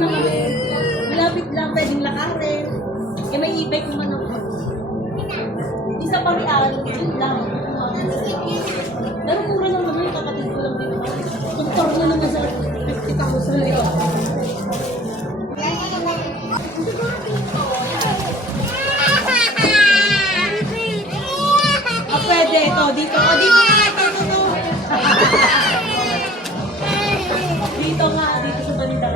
na kami. Malapit lang, pwedeng lakarin. Eh, may e-bike naman ako. Isa pa rin yun lang. Pero mura lang naman yung kapatid ko lang din naman. Kumpar mo naman sa 50,000 liwa. Ah, pwede. Ito, dito. Oh, dito nga. Ito. Dito nga, dito sa balita.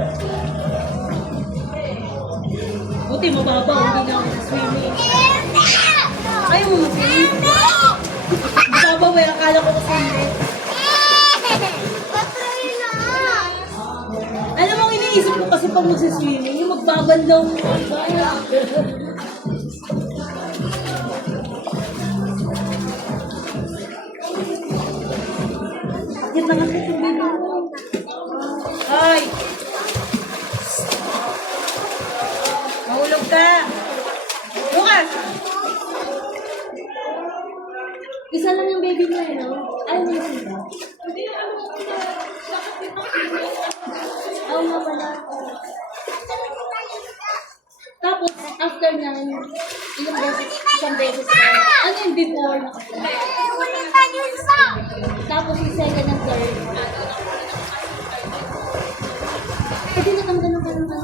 Buti mababaw, hindi na ako sa swimming. Ayaw mo mag-swimming? Mababaw eh, akala ko kasi hindi. Alam mo, iniisip ko kasi pag mag-swimming, yung magbabandaw mo. Akit na akit yung baby mo. Ay! Mahulog ka! Lucas! Isa lang yung baby mo eh, no? Ayaw mo na sila? Ayaw nga pala. Tapos, after nyan, ilang beses, isang beses na, ano yung before? Tapos yung second and third. Pwede natanggal ng ganun right?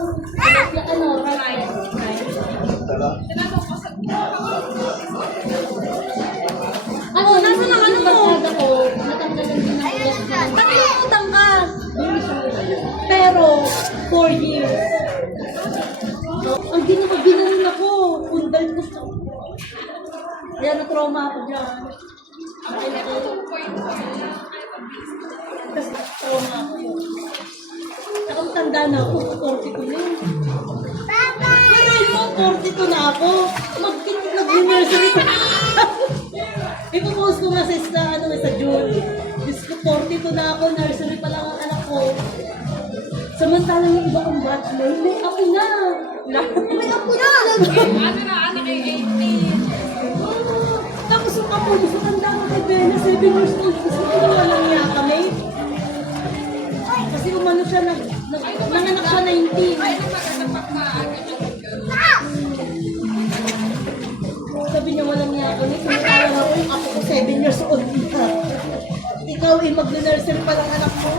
Ano, nasa na ano mo? Ko, natanggalan din ng left na. Bakit utang ka? Pero, 4 years. Ang ginawa ako. Kundal ko sa... Kaya na-trauma ako dyan. Kasi trauma ako yun. Nakang tanda na ako, 42 yun. Ngayon mo, 42 na ako. Nag-nursery ko. Ipopost ko nga sa June. Diyos ko, 42 na ako, nursery pa lang ang anak ko. Samantalang yung iba kong batch mo, hindi, ako na. May ako na. Ano na, anak ay 18. Tapos yung ako, tanda ko kay Bella, 7 years old. Gusto ko na lang niya kami. Kasi umano siya, nanganak siya 19. Ay, magandang pagkaagad. Sabi niya walang niya ako. Samantalang ako, yung ako ko 7 years old na. Ikaw ay mag-nursery pa lang anak mo.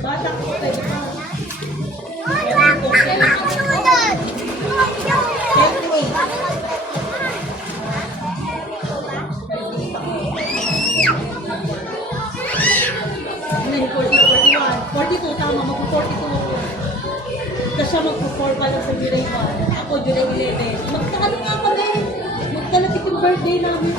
Bata ko, pwede pa. Ngayon, 40, 41. 42, tama, mag-42 ako. Tapos siya mag-4 pa lang sa July 1. Ako, July 11. Magtakalo nga kami. Magdalatik yung birthday namin.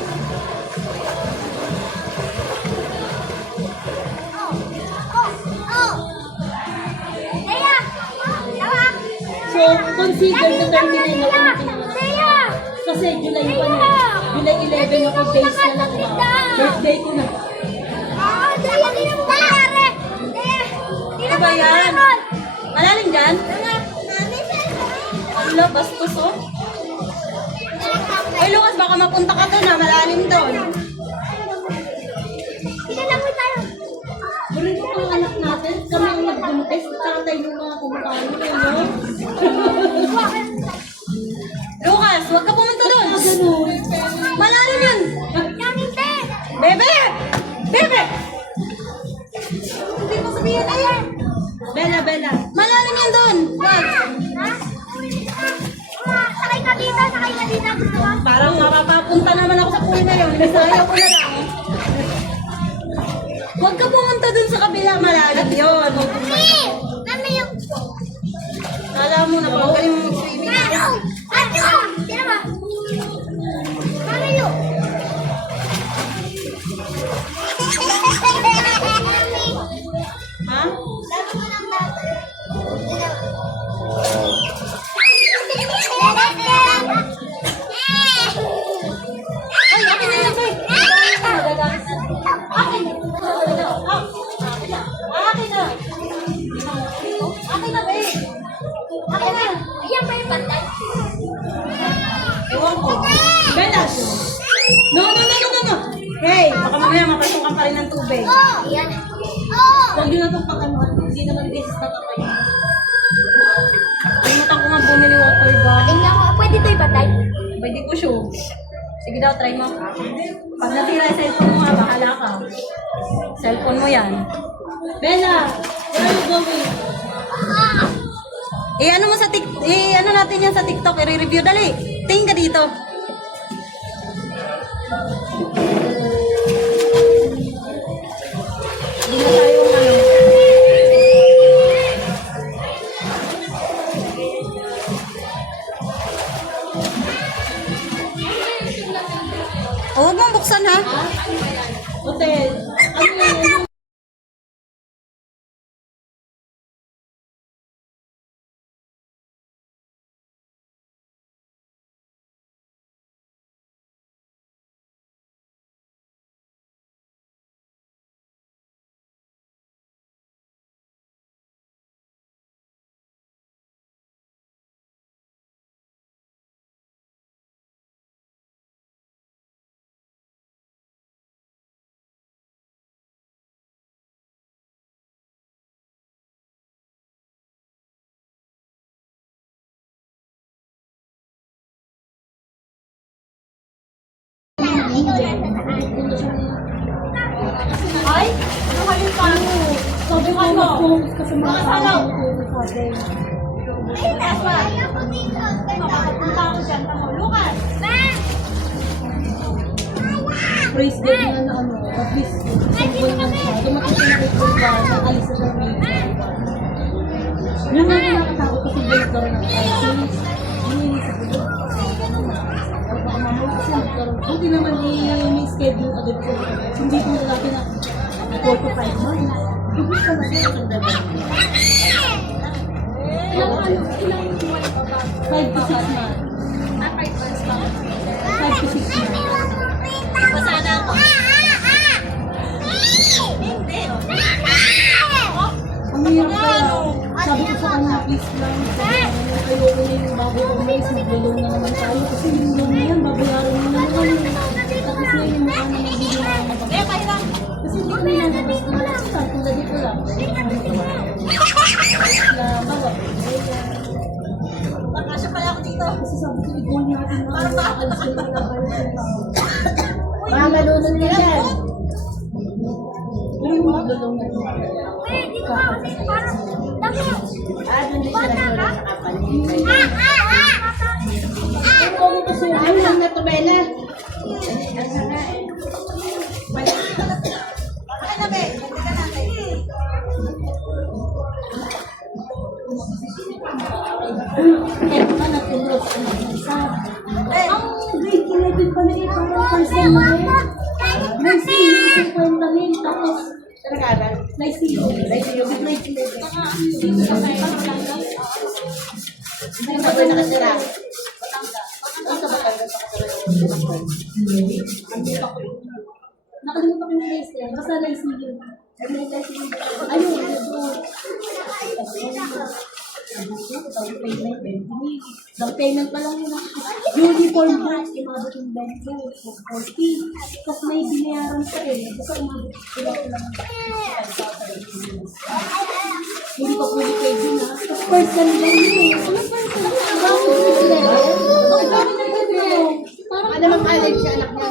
So, consider na 39 ako na pinanganak. Kasi July 1 July 11 ako, days na lang ba? Birthday ko na. Ano ba yan? Malalim dyan? Wala, bastos oh. Ay, Lucas, baka mapunta ka doon ha, malalim doon. Burin ko ang anak natin, kami ang nagbuntes, tatay ng mga kumukano, no? Lucas, huwag ka pumunta doon. Malalim yun. Bebe! Bebe! Hindi mo sabihin, ayan. Bella, Bella. Malalim yun doon. Wag. Sakay ka dito. Gusto mo? Parang mapapunta naman ako sa pool na yun. Nasayaw ko na lang. Huwag ka pumunta dun sa kabila. Malalim yun. Mami yung... Kala mo na magaling mo mag-swimming. Tira mo. Mami yung... Ha? Sabi mo lang dati. Ay, akin na yan, Bay. Akin. Akin na. Akin na, Bay. Akin na. Ayan ba tubig. Oh! Yan. Oh! Huwag nyo na itong pakanuhan. Hindi naman beses nakapay. Kalimutan ko nga bumili water gun. Tingnan ko, pwede ito ipatay? Pwede ko siya. Sige daw, try mo. Pag natira yung cellphone mo nga, bahala ka. Cellphone mo yan. Bella, where are you going? Ano mo sa ano natin yan sa TikTok, i-review. Dali, tingin ka dito. Hindi na tayo ano. Huwag mong buksan ha. Hotel. Ano yan? Ay, nakalit pa ako. Sabi ko mag-focus ka sa mga salaw. Ayaw ko dito. Makapunta ako dyan. Tamo, Lucas! Ma'am! Praise God na ano. At least, simple na siya. Dumating siya na kay Kuba. Nakalis na siya ng yung nga nakakatakot kasi director ng crisis. Iniisip ko. Or baka mamaya kasi nagkaroon. Hindi naman may schedule agad ko. Hindi ko natin na 4 to 5 months. Hindi ko na siya yung dapat. Ilang 5 to 6 months. 5 months lang. 5 to 6 months. Pasana ako. Hindi. Ang hirap kaya, sabi ko sa kanya, please lang, ayoko na yung bago umalis, maglulong na naman tayo. Kasi yung loan na yan, babayaran mo na naman. Tapos na yung mga nagbibigay na naman. Kasi hindi kami nalabas na lang. Kung lagi ko lang. Nakasya pala ako dito. Kasi sabi ko, ikaw niya natin na alis ko na lang. Mga malunod ka yan. Ay, maglulong na naman. Dito ka kasi parang dami. Doon din sila sa kapal. Ikaw mo kasi, Ano lang na to, Bella? Kaya nga natulog ko na isa. Ang grade 11 pala eh, parang first time na eh. May CEO sa kwenta rin, tapos may CEO. May CEO sa grade 11. Hindi ba tayo nakasira? Nakalimutan ko yung place eh. Basta na CEO. Ayun, down payment pa lang yun. Uniform books, umabot yung 20, 40. Tapos may binayaran pa eh. Basta umabot lang. Hindi pa pwede kayo din ha. Tapos person lang yun. Ano person? Ang dami na ganyan. Parang Ano mang college sa anak niya?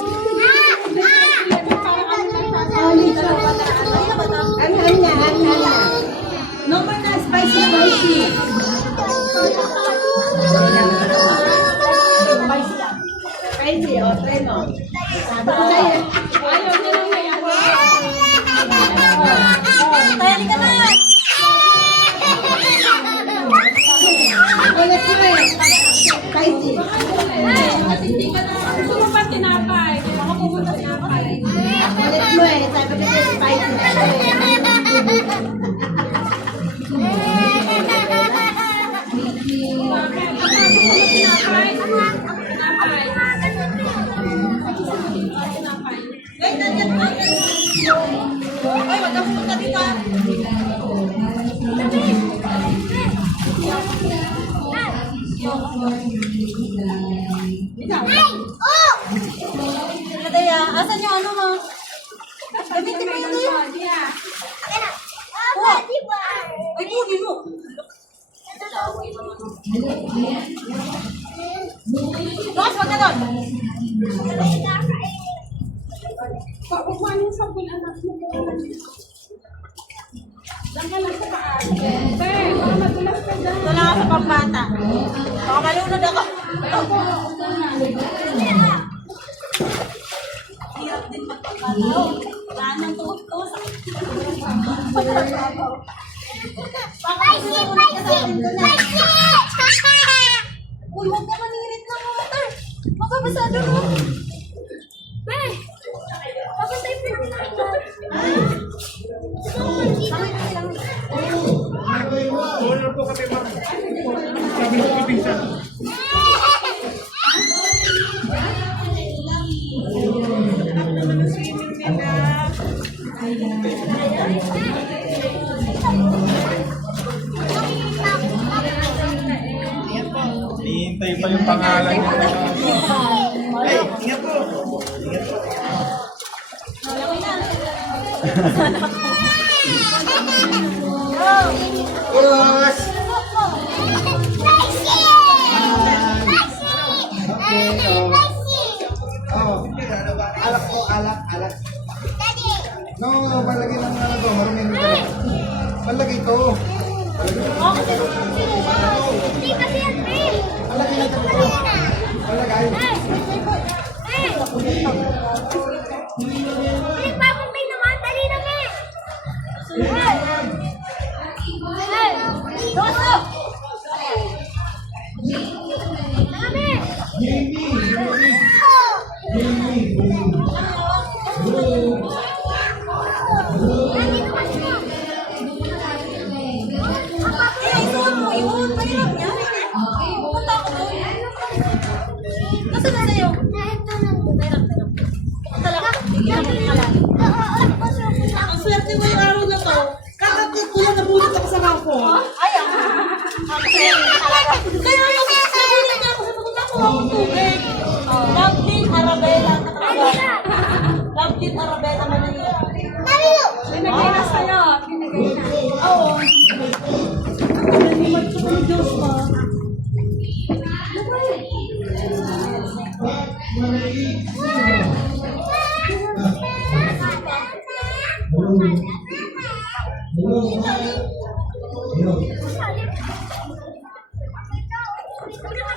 college. Ano na? No more na spicy. Spicy lang. Crazy, o, try mo. Ayaw nila may ako. Tayari ka na! Ulit mo eh. Crazy. At hindi ka na. Gusto mo pa tinapay? Baka pupunta tinapay. Ulit mo eh. Sabi ko siya spicy. Ay, wag kang pumunta dito ah. Kadaya, asan yung ano mo? Gamitin mo yung Diyan ka lang sa taas. Te, baka magulas ka dyan. Wala ka sa pambata. Baka malunod ako. Hirap din magpapalaw. Wala nang tuhod-tuhod. Spicy! Spicy! Uy, huwag ka manirit ng water. Magkabasado mo. May! Papatay mo lang ito. Honor po kami, ma'am. Sabi ko pinsan. Hihintay pa yung pangalan niya. Ay, ingat po. Ingat po. Boss! Oh, alak po, alak, alak. No, palagay lang na to, marumin mo talaga. Palagay to. Palagay na to. Palagay. Isuot mo, iwan. Mahirap niya. Pupunta ako doon. Nasaan na sa'yo? Ang swerte mo yung araw na to. Kakapit ko yan, nabulot ako sa bangko. Ay, ang swerte talaga. Kaya yung nabulot niya ako sa pagod ako ng tubig. Love din, Arabella. Love din, Arabella Manila. Binigay na sa'yo. Binigay na. Oo. Hindi magtukong Diyos pa.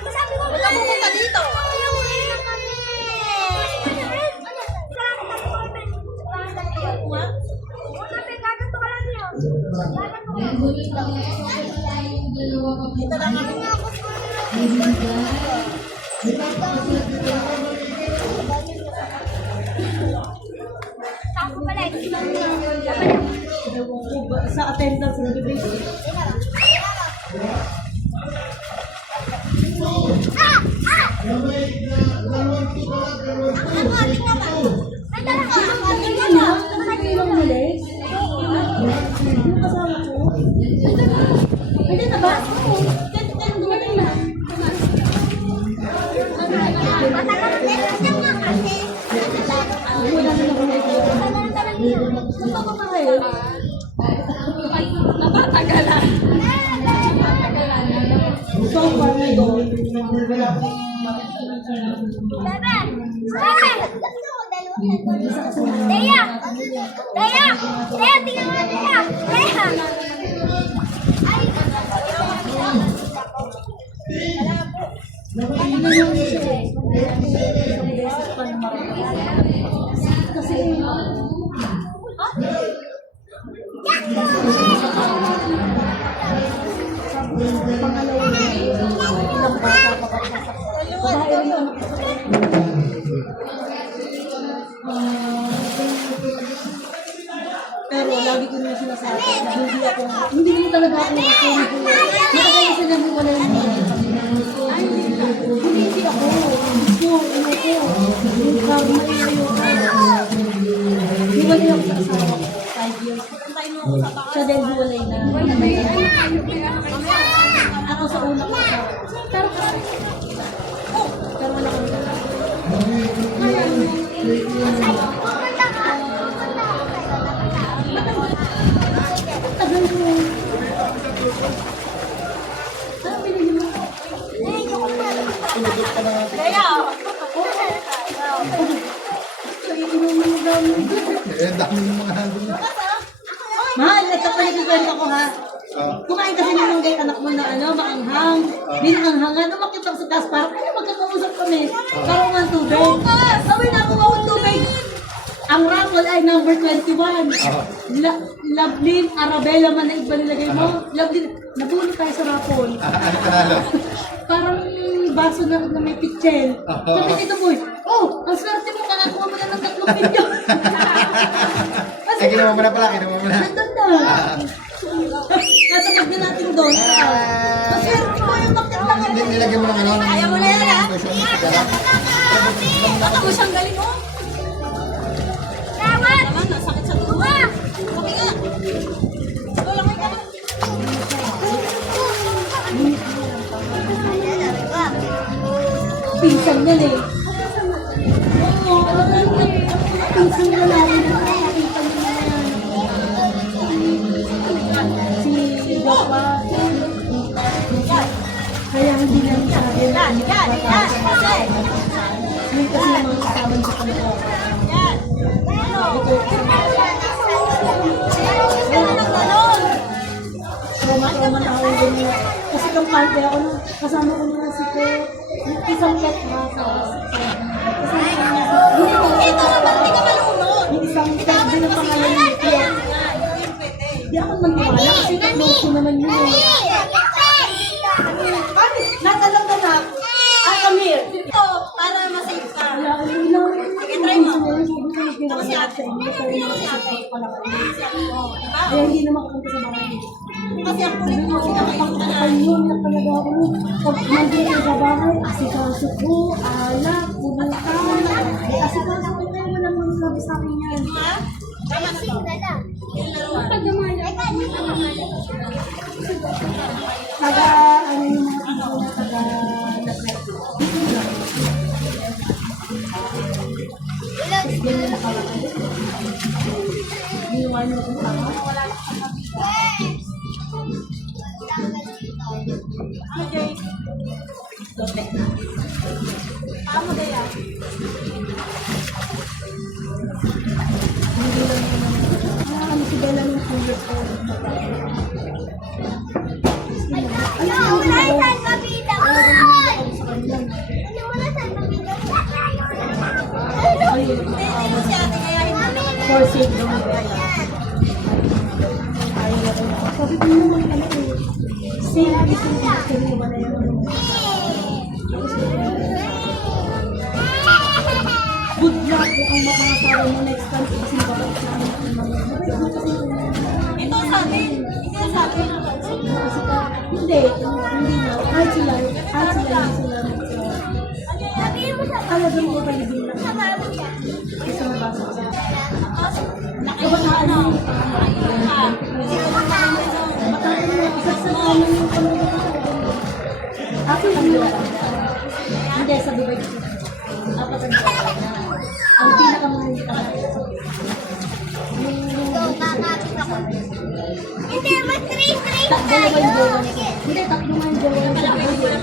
Wala pupunta dito. Dito lang kami. Sa attendance ng bibig. Hindi na ba? Natatagalan. So far ngayon, Daya! Daya! Daya! Tingnan mo na Daya! Daya! Ay! pero lagi ko na sinasabi na hindi mo talaga ako nakakuri ko. Matagal na sila mo wala yung hindi ako. Ano ko? Yung sabi na hiwalay ako sa asawa ko. 5 years. Siya din hiwalay na. Ako sa una ko siya. Pero wala kami talaga. Tagal ko. Ano binili mo? Daya! Iinom mo gamit. Eh, dami ng mga handong. Mahal, ito pa nagkikwento ko ha. Kumain kasi ng gay anak mo na maanghang. Binanghang umakit ako sa taas parang magkakausap kami. Parang ang tubig. Sabi na ako ang tubig. Ang raffle ay number 21. Loveline Arabella man na iba nilagay mo. Loveline, nabulot tayo sa raffle. Ano panalo? Parang baso na may pitchel. Sabi dito boy, oh, ang swerte mo, kakakuha mo na ng 3 video. Eh, ginawa mo na pala, ginawa mo na. Nandun na. Nasa pag na natin doon. Maswerte mo yung bakit lang. Nilagyan mo ng ano? Ayaw mo na yan, ha? Baka mo siyang galing mo. Tawad! Naman, nasakit sa duwa. Okay nga. Ikaw lang ka. Pinsan yan eh. Oo, pinsan na lang. Si Jokwa. Kaya hindi namin sabi na Yan, yan, yan. Kasi. May kasi yung mga kasama sa kanila. Yan. Ano? Trauma na ako din niya. Kasi kampante ako nung kasama ko nung si ko. Isang pet na sa Ito naman, hindi ka malunod. yung isang pet din ang pangalan ni Pia. Di ako mantiwala kasi close ko naman yun eh. Natalang ka na. Amir. Ito, para masave ka. Wala ko yung ilang. Sige, try mo. Tapos si ate. Kaya hindi na makapunta sa bahay. Kasi ang kulit mo, Ayun na talaga ako. Pag nandito sa bahay, asikaso ko, alak, pumuntan. Asikaso ko na wala mong sabi sa akin yan. ha? Tama na to. Taga, ano yung mga tao na taga ganyan na kalakay. Ginawa niyo kung tama. Tama ba yan? Ano si Bella ng kulit ko. Ano mo na saan mabida ko? Ano mo na saan mabida ko? Hindi mo si ate kaya hindi na For safe daw mo Bella. Ayaw na rin. Sabi ko naman ano eh. Safe is safe. Sabi mo ba na yun? Good luck kung makakasawa mo next time kasi babalik namin ang mga Ito sa akin. Ito sa akin. kasi ka, hindi na. Kahit sila hindi sila Sabihin mo sa talagang mo kayo din lang. mama mo. Isa na basa ko sa Nakain ano. Nakain ka. Matagal mo, isa sa namin yung pamilya. Ako lang yun. Hindi, sa Dubai. Apat ang ang pinakamahal ka. Ito, kakapit ako. Hindi, mas 3 Dalawa yung tayo. jowa nito. Hindi, tatlo nga yung jowa nito.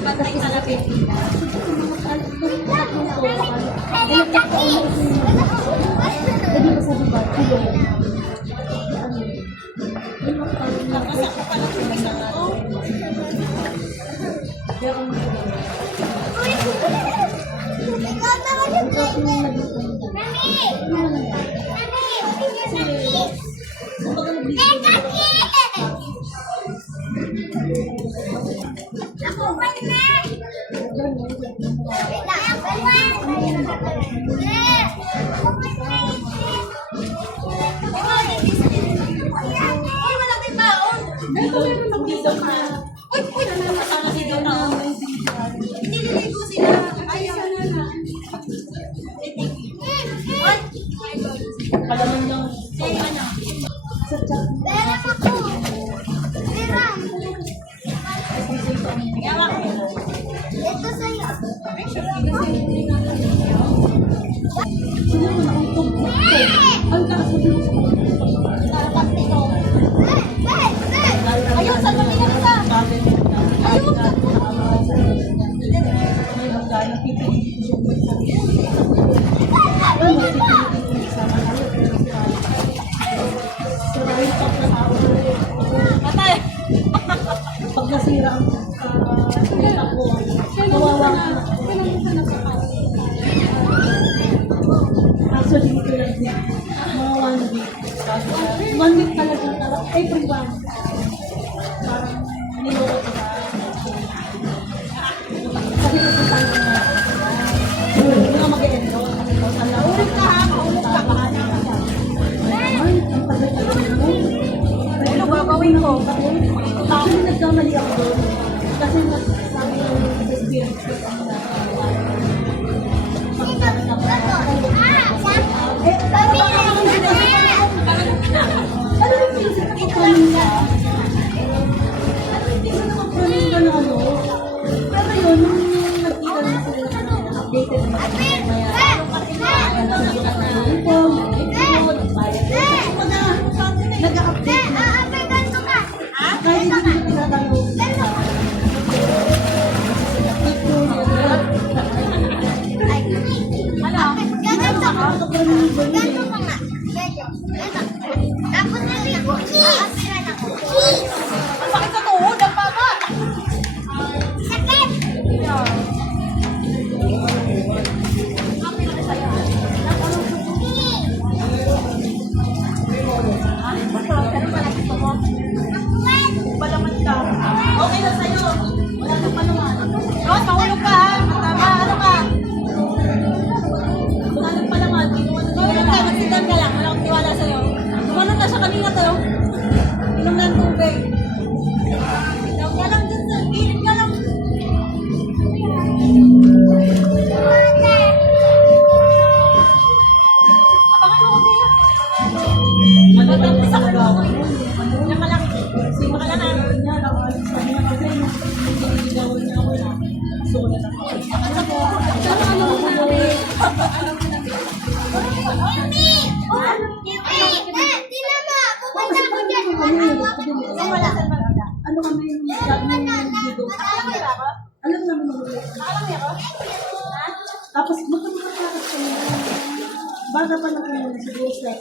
Tapos isa na pin. Hindi pa sa Dubai. Nakasak ko pa lang yung isang to. Ikaw naman yung Mami! Mami! Ako ba na? Ay, wala tayong baon. Ay, pag natao ko. Patay! Pag nasira ang utak ko, kawawa ka. Actually, dito lang din. Mga 1 week. 1 week talaga. Every 1. Parang niloko ko na. Kasi pupunta ko na. Hindi nga mag-e-enroll. Ulit ka ha, maulog ka. Ay, ang tagal-tagal mo. Ano gagawin ko? Actually, nagkamali ako doon. Kasi sabi ng experience ko sa mga ano yung pinisip ko kanin ka? Ano yung pinisip ko kanin ka na ano? Pero yun, nung nagkita na sila updated na maya. Nag-update na. Kahit hindi ko tinatanong. Tapos naligo. Aapiran ako. Cheese! Ang sakit sa tuhod, ang baba! Sakit! Palaman ka. Okay na sa'yo. Wala nang palaman. Ron, mahulog ka ha. Tama, ano ka? Wala nang palaman. Mahulog ka, magsitan ka lang. Wala akong tiwala sa'yo. Tumanon na siya kanina tayo. Inom na ng tubig. Inom ka lang dun sa gilid ka lang. Abangan mo ko kaya. Matapos sa kalo ko. Yan ka lang. Sino ka lang ha? Mami! Tingnan mo! Pupunta ako dyan. Wala. Ano kami yung dito? Alam namin yung tapos magkakatakas kami. Baga pa na kami siguro sa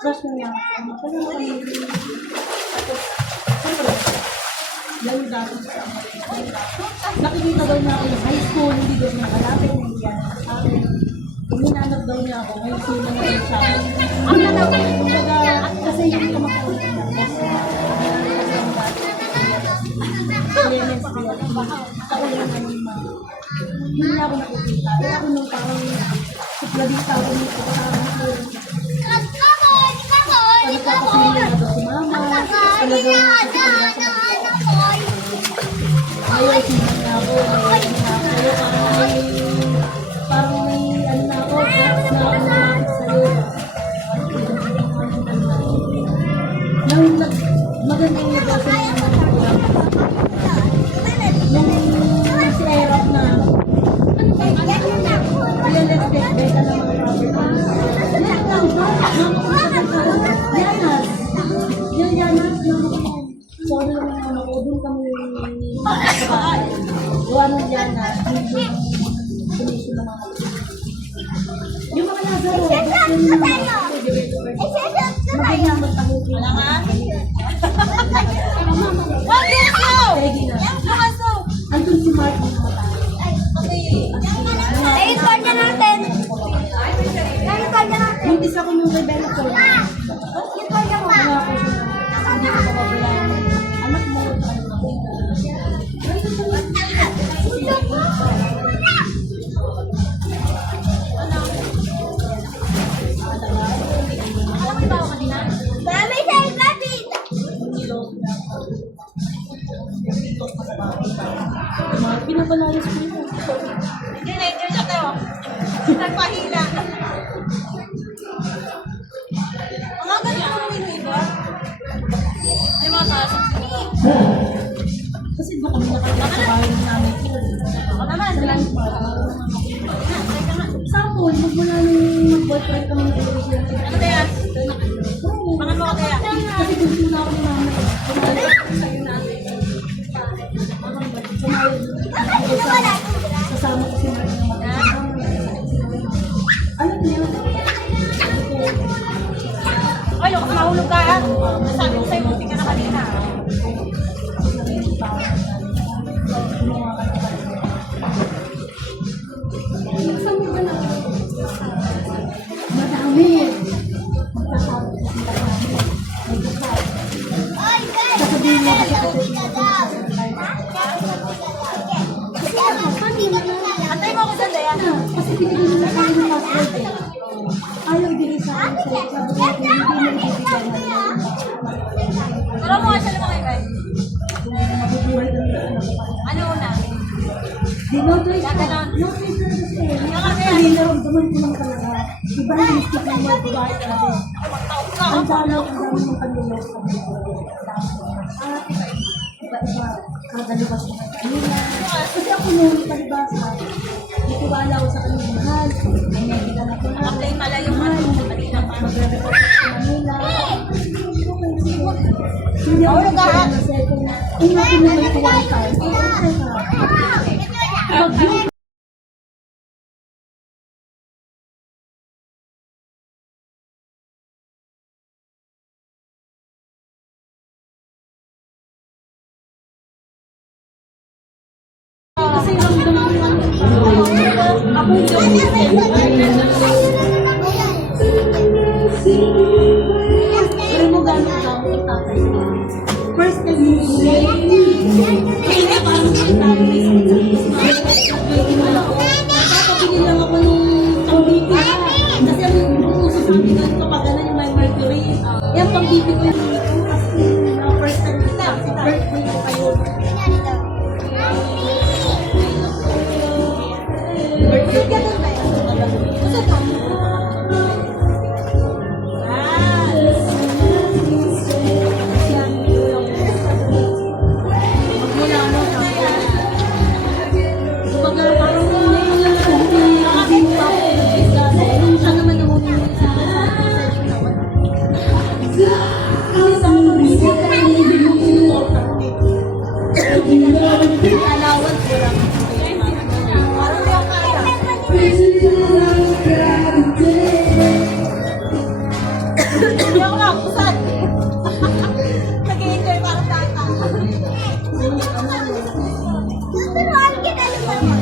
crush na niya. Kaya na kami tapos siyempre yan dati sa nakikita daw niya ako ng high school, hindi daw niya nakalapit na yan sa akin. Uminanap daw niya ako, ngayon sila na rin siya. Kumbaga, kasi yung kamakaulit niya. Hindi niya ako nakikita. Kaya ako nung parang supladista ako nito nagkakasili na daw si mama. Talagang ayaw sila na ako. Parang may ano na ako. Drugs na ako lumapit sa'yo. Nung magandang negosyo na naman ako. Nung si Erap na real estate beta ng mga property. Yan lang. Yanas na so ano naman naman ako, doon kami gawa ng Yanas, yung ng mga yung mga Lazaro, yung mga magandang magtamukin. Wala nga. Wag yan ko! Regina. Yan ko aso! Andun si Mark na namatay. Ay, i-call niya natin. Ay, i-call niya natin. Buntis ako yung kay Bella Paul. I-call niya pa. Wala ako siya. Hindi ko mababalaan. Anak mo, Mami, sa ikapit. pinabalayas ko yun. Hindi, na-enjoy siya tayo. Nagpahila. Ang ganyan mo naman yung iba. Ay, mga taas ang siguro. Kasi doon kami nakakakabahay namin. Ako naman. Sample, magmula nung mag-boyfriend kami ng relationship. Ano kaya? Mga mo kaya? Kasi gusto na ako ni mama. Bakit ginawa natin? Ay, kasi mahulog ka ha. Sabi ko sa'yo, munti ka na kanina. Madami. Oy, guys! Lalaki ka daw. Antay mo ako dyan, Diana. Kasi pinigyan nila tayo ng password eh. Ayaw ibigay sa akin sa'yo. Sabi ko, hindi mo ibigay na. Tara mo nga siya naman kayo. Ano una? Di no choice ka. Gaganon. No choice talaga siya eh. Yung kasi Hindi naramdaman ko lang talaga. Iba yung mistake ng mga babae talaga. Ang dalaw, ang dami ng panlulok sa mga iba-iba. Kadalabas ko sa kanila. Kasi ako nung palibasa, nitiwala ko sa kanila mahal. Nangyayari ako na. apply pala yung ano, kanina pa. Magre-report ako sa Manila. Hindi ako nagkaroon ng cellphone. Kung natin na may wifi, okay ka. Kasi ramdam ko lang ako yung pero mo gano'n lang ang tatay ko. First time mo kaya parang tayo na napapabili lang ako ng pang-bibi. Kasi ang uso sa amin ganito pag gano'n yung may mercury. Yung pang-bibi ko yung kasi first time ko na kasi birthday ko kayo. Birthday ka na ba yan? Kasi Hindi ako nakakusan. Nag-i-enjoy parang tata. Tuturuan kita naman.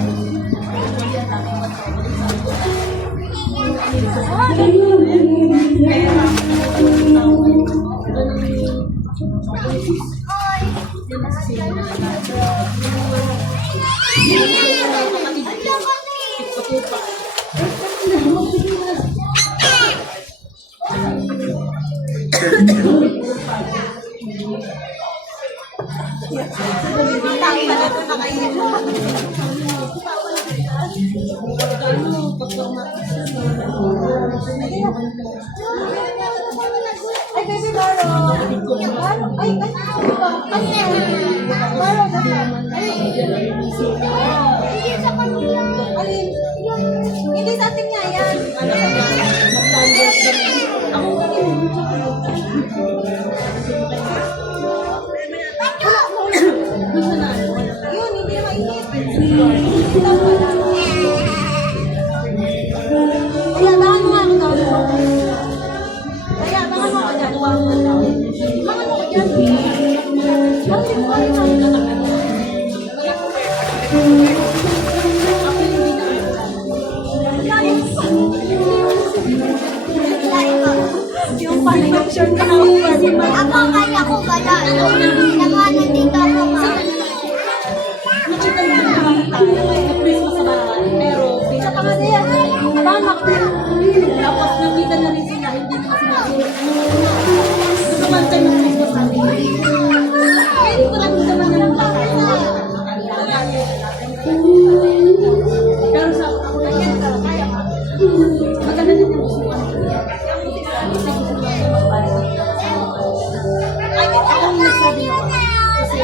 Tao pala ito nakainin. Ay, baby Maro. Maro. Ay, ano ba? Kasi, Maro, Hindi sa kanila. alin? Hindi sa atin nga yan. ako gusto na Yun, hindi na mainit. Kaya, baka mo nga ako daw. Kaya, baka mo ako dyan. Baka mo ako dyan. Bakit mo kayo yung pang-picture ka ako. Ako kaya ko gala. Naman nandito ako ma. nakita mo na naman tayo may Christmas sa bahay pero Sa pangalan yan. abanak din tapos nakita na rin sila hindi na sinabi gusto man tayo ng Christmas natin pwede ko lang naman na lang tayo pero sa ako na yan kaya ka maganda din yung gusto ko ay ako yung nagsabi ako kasi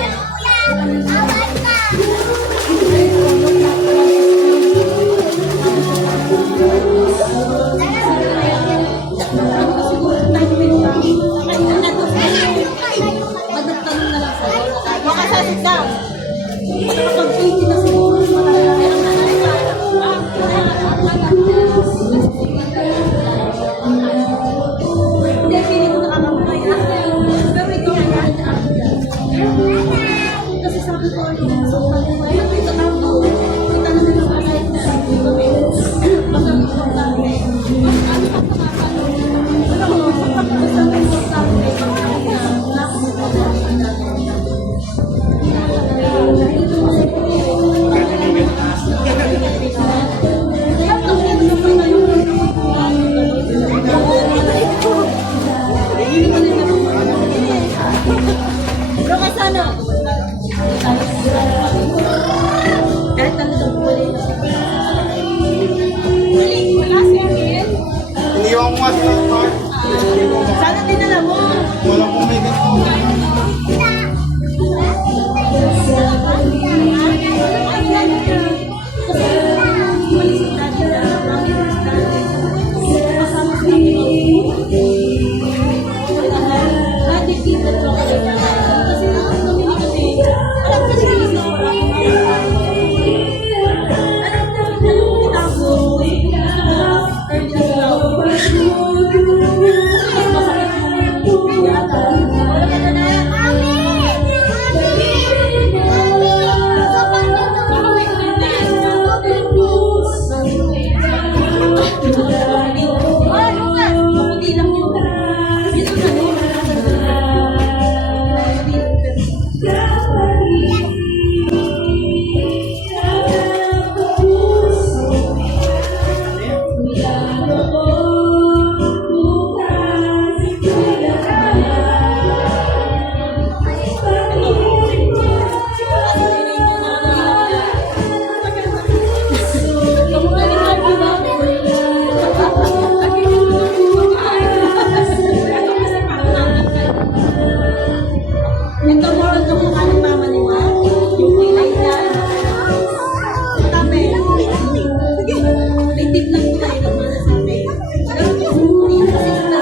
ano? Kahit ano daw po ulit. Mali, wala si Ariel. Iniwan ko nga sila, Mark. Sana dinala mo. Wala kong may dito. Ito mo ang kamukha ng mama ni Ma. Yung kilay na. Tame. Sige. Litit lang ko tayo ng mga sabi. Alam mo, hindi na kasi sa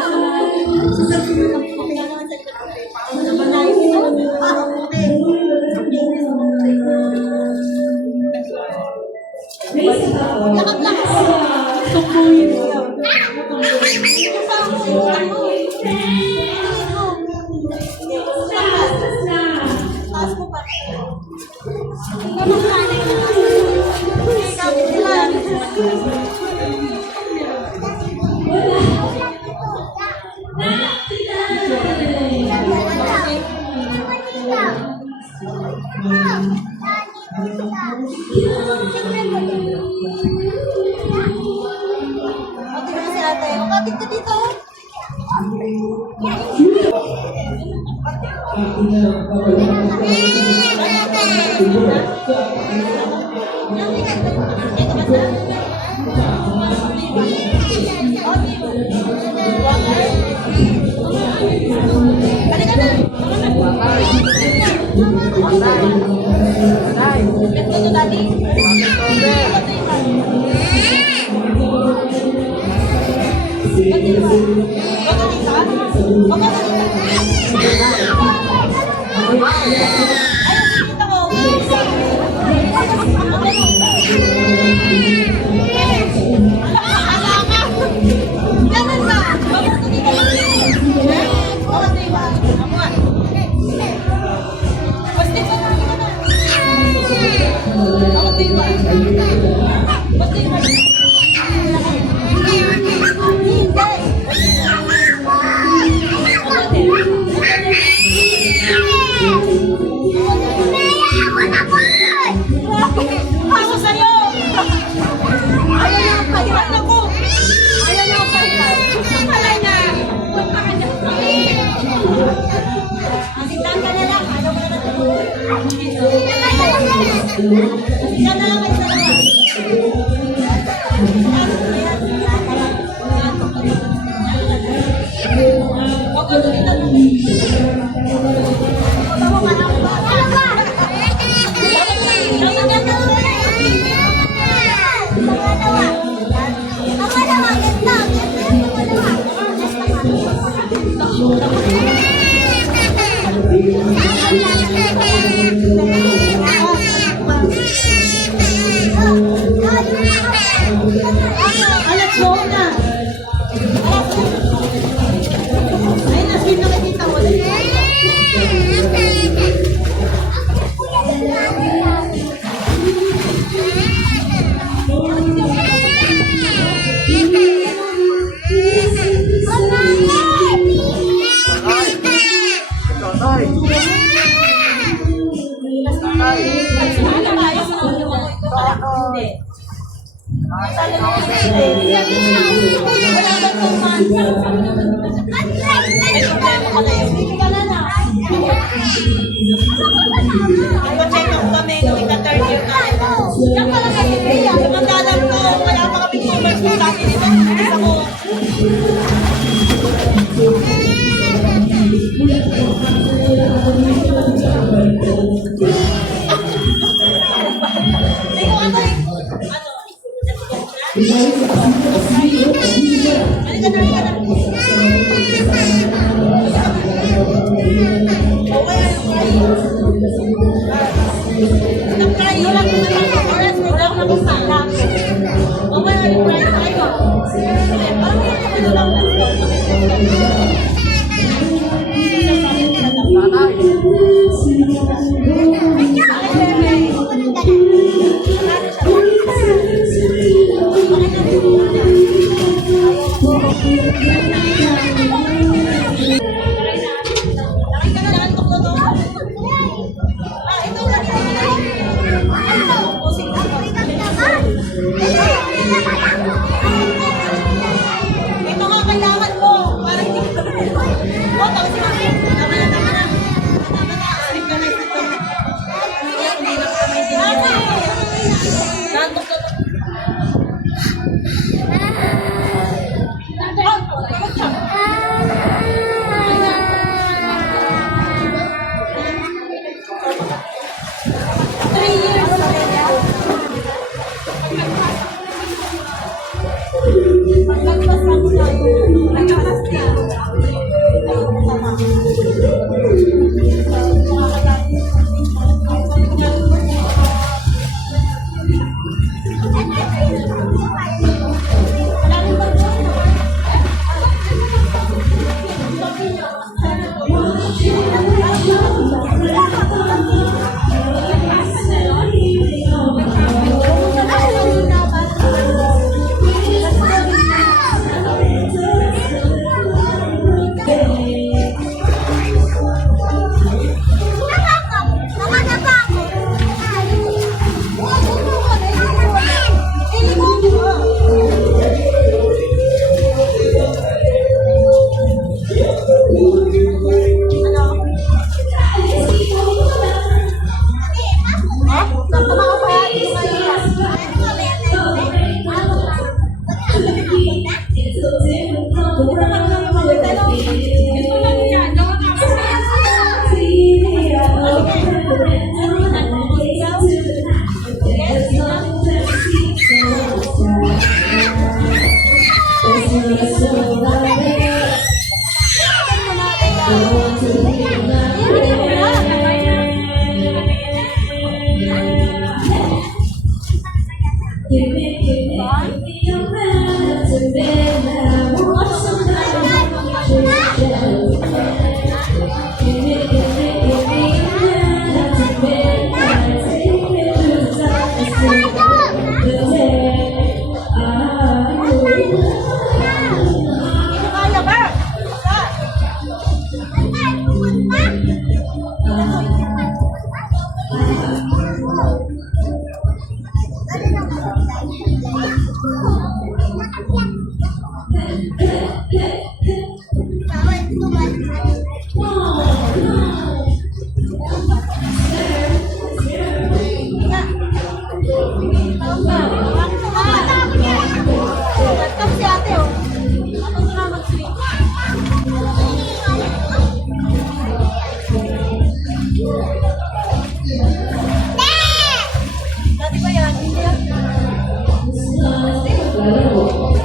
taas mo pa. Si ate, makapit ka dito. Let's go to daddy. Ako sa'yo! Ayaw na ang pagkat ako! Ayaw na ang pagkat! Wala na! Punta ka na! Asignan ka na lang! Ayaw ka na lang! Asignan na lang kayo sa lahat! Huwag ka tulitan mo! Tama ka lang ba? Alas mo na. Ay, naswim na kita mo. Nag-check up kami nung ika-third year kami. Diyan ka lang kasi Bea. Samantalang ko, wala pa kami 2 months kung dati nito. Isa ko. Hindi ko ano eh. Ano? Halika na, halika na. Okay, nag-try yun lang kung naman ako. Oras, nag-try ako ng sala. Okay, nag-try tayo. Parang yun naman na lang. Ito nga kailangan mo. Parang hindi ko oh, tapos na. Tama na, tama na. Tama na. Asin ka na ito. Hindi na pa may dinigyan. Nantok na to. Oh, tapos siya. 3 years na rin yan. Pagkagpas lang siya. Pagkagpas niya.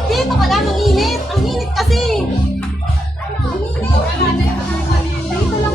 Dito ka lang, ang init. Ang init kasi. Ang init. Dito lang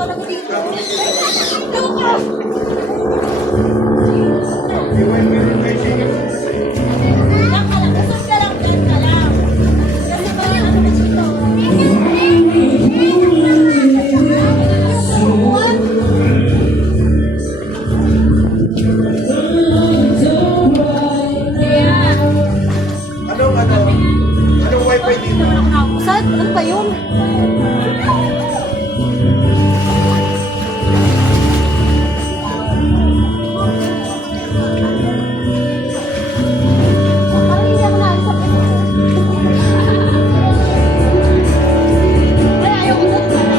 talaga dito. Luka! Lang ka lang. Usap ka lang. Lang ka lang. Kasi ba, ano na dito? Anong wifi dito? Saan? Ano ba yun? Parang hindi ako naalis sa Ay, ayaw ko doon.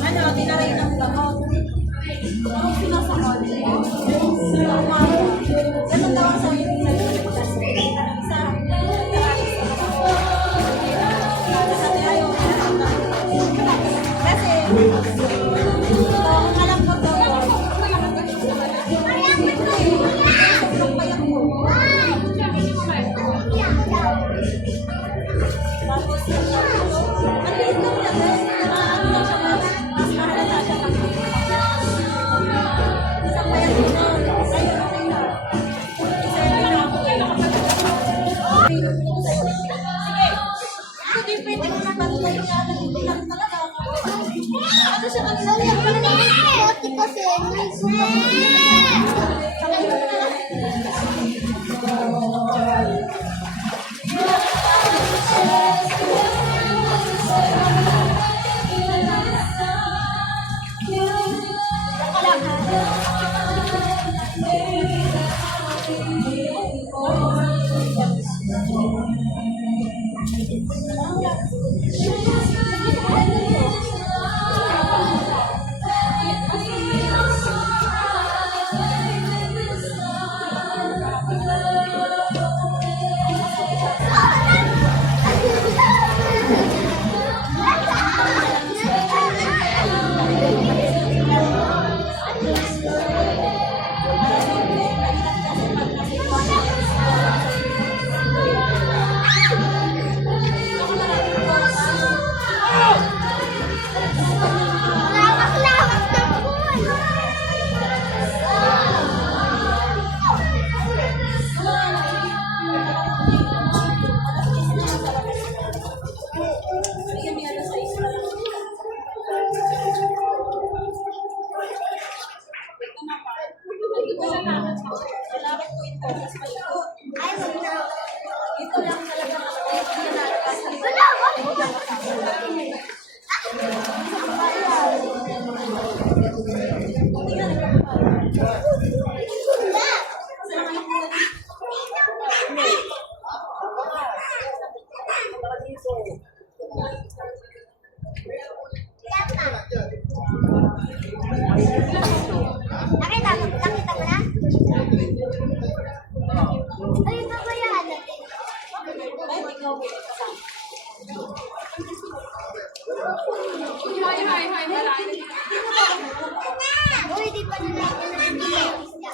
Ano, tinaray ng gamot. Ako sinasakot. Ganun daw ang sabi ng isa. Sabi ayaw. Kasi, ang alam ko daw, sobrang payang mo. Tapos, ang liit lang niya, ano lang siya, mas mahalata siya lang. Isang payang mo na, ayun, okay na. Isa yun na ako. Sige. Hindi pwede mo na pantay niya, hindi lang talaga. Ano siya kanina niya? Nakita mo na? Ay, babayaan natin. Uy, di pa na natin yung isda.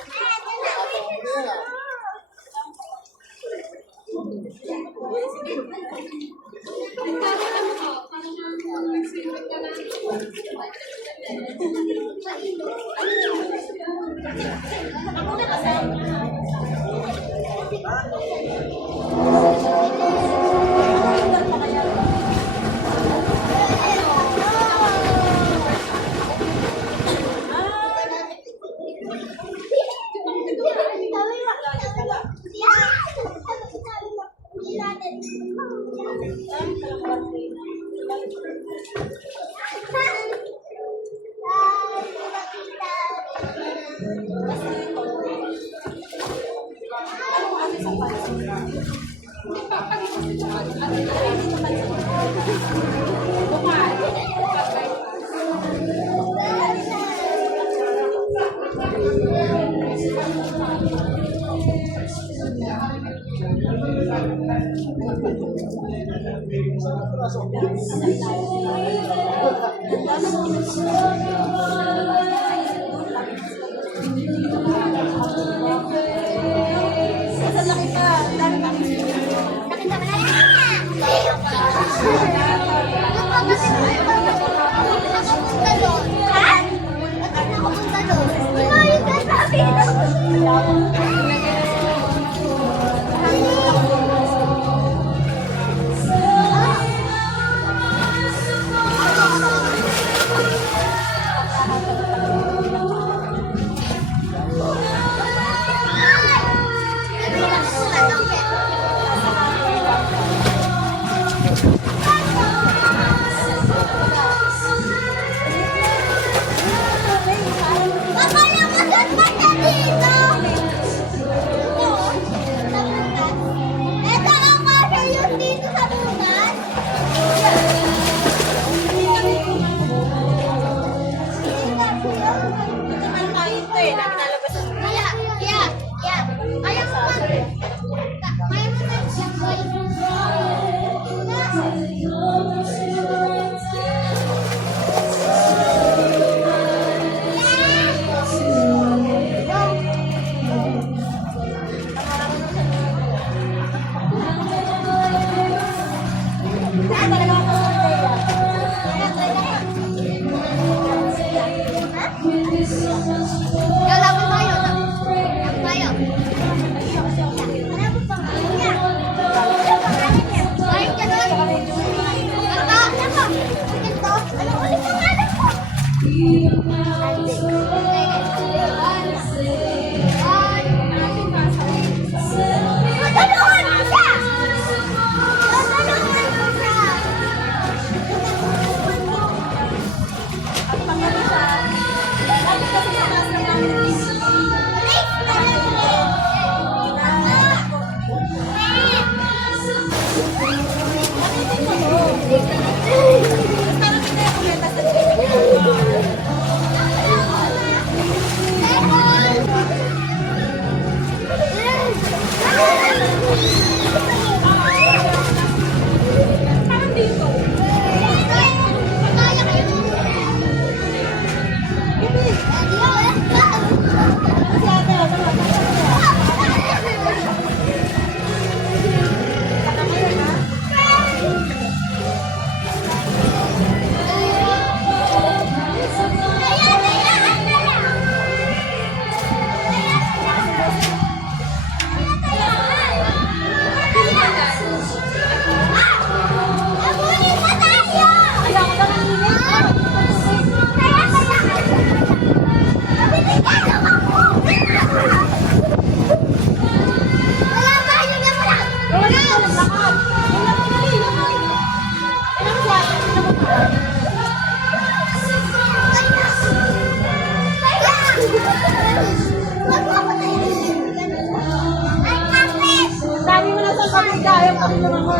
Dami mo na sa kapit kaya pa rin naman ko.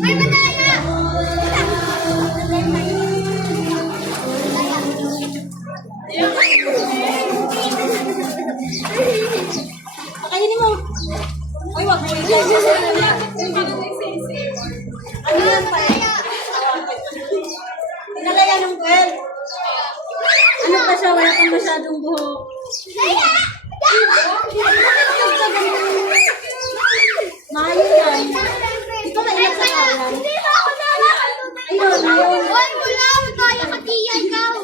Ay, madaya! Pakainin mo. Ay, wag mo i-share. Ano yan pa? Tinalaya ng kwel. Ano pa siya? Wala kang masyadong buhok. Daya! Mayo yan. Di ba maingat sa kanan? Hindi ba ako nalakad? Ayun, ayun. Hoy, wala! Kaya ka tiya, ikaw!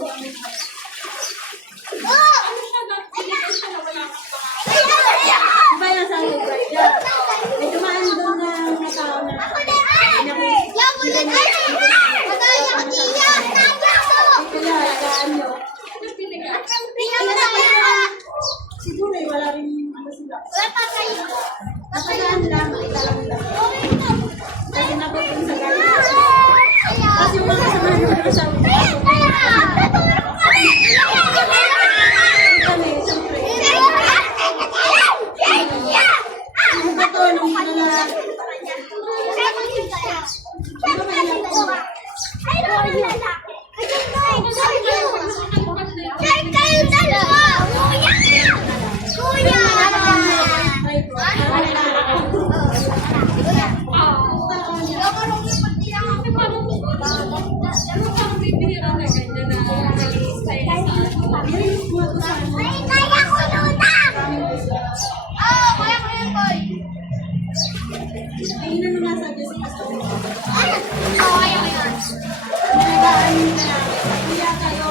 Oh! Di ba yung sa lugar dyan? May dumaan doon na tao na. Ako na! Yan, wala ka! Madaya ka tiya! Tama ko! Kaya, alagaan nyo. Siguro eh, wala rin ano sila. Wala pa kayo. Natagaan lang, italang lang. Kasi nabutin sa galing. Kasi yung mga kasama nyo na sa kami, siyempre. Ito, nung Sir, kayo dalawa! Kuya! Kuya! Ay, kaya ko lutang! Oo, kaya ko yun, boy. Ayun na naman sa Diyos. Oo, kaya ko yun. Kuya kayo.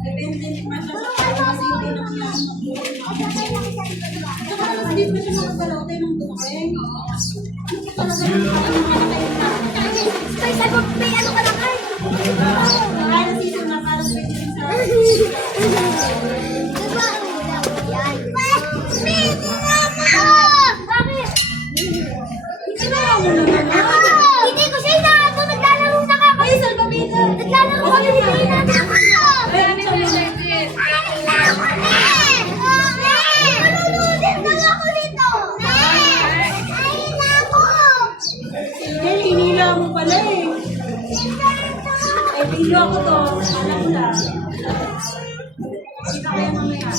Depende naman siya sa kanya kasi hindi naman yan. Saka hindi pa siya makagalaw tayo ng dumating. May sagot, may ano ka na kayo? Kaya nasisip na parang pwede rin sa... Diba? Yan. Pwede naman! Bakit? Hindi ko siya inaano. Naglalaro na ka. Ay, salbabida! Naglalaro kami ni Pina. Ay, ano yung Eh, hinila mo pala eh. Ay, video ako to. Alam mo lang. Kita kaya mamaya.